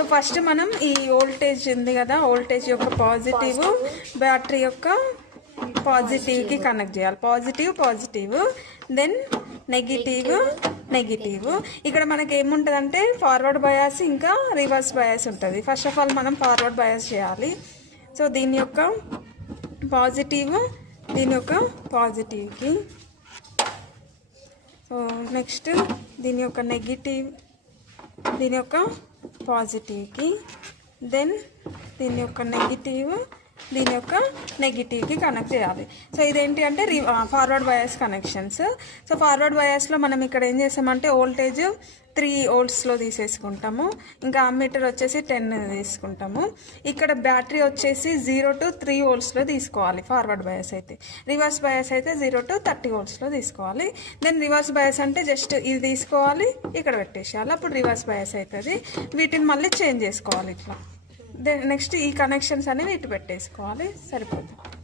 So first మనం ఈ voltage ఉంది కదా, వోల్టేజ్ యొక్క పాజిటివ్ బ్యాటరీ యొక్క పాజిటివ్కి కనెక్ట్ చేయాలి. Positive then negative. ఇక్కడ మనకి ఏముంటుందంటే ఫార్వర్డ్ బయాస్ ఇంకా రివర్స్ బయాస్ ఉంటుంది. ఫస్ట్ ఆఫ్ ఆల్ మనం ఫార్వర్డ్ బయాస్ చేయాలి. సో దీని యొక్క పాజిటివ్కి, సో నెక్స్ట్ దీని యొక్క నెగిటివ్ దీని యొక్క పాజిటివ్కి, దెన్ దీని యొక్క నెగిటివ్కి కనెక్ట్ చేయాలి. సో ఇదేంటి అంటే forward bias connections. So forward బయాస్లో మనం ఇక్కడ ఏం చేస్తామంటే వోల్టేజ్ 3 voltsలో తీసేసుకుంటాము, ఇంకా అమ్మీటర్ వచ్చేసి 10 తీసుకుంటాము. ఇక్కడ బ్యాటరీ వచ్చేసి 0 to 3 voltsలో తీసుకోవాలి ఫార్వర్డ్ బయాస్ అయితే. రివర్స్ బయాస్ అయితే 0 to 30 voltsలో తీసుకోవాలి. దెన్ రివర్స్ బయాస్ అంటే జస్ట్ ఇది తీసుకోవాలి, ఇక్కడ పెట్టేసేయాలి, అప్పుడు రివర్స్ బయాస్ అవుతుంది. వీటిని మళ్ళీ చేంజ్ చేసుకోవాలి ఇట్లా. దెన్ నెక్స్ట్ ఈ కనెక్షన్స్ అనేవి ఇటు పెట్టేసుకోవాలి, సరిపోతుంది.